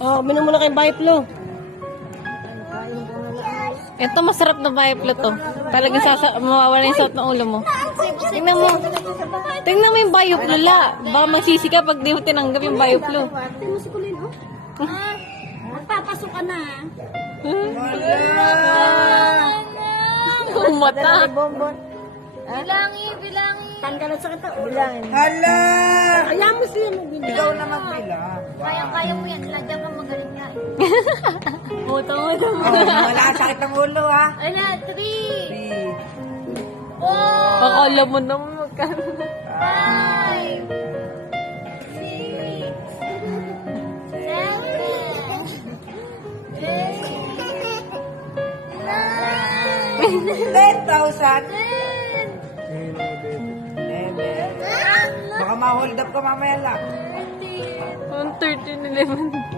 Oh, minom mo na kayong Biplo. Ito, masarap na Biplo to. Talagang mawawala yung suot ng ulo mo. Tingnan mo. Tingnan mo yung Biplo, la. Baka magsisi ka pag di mo tinanggap yung Biplo. Tingnan mo si Kulin, oh. Magpapasok ka na, ha? Umata. Bilangin. Tanggalan sa kata, bilangin. Hala! Ayaw mo sila mo bilangin. Ikaw na magbilang. Kaya mo yan. Lagyan ka magaling na. Muta. Wala ang sakit ng ulo, ha? Ano, 3. 4. Akala mo naman magkano. 5. 6. 7. 10,000! Baka ma-hold up ka mamaya lang. 1:30 na naman.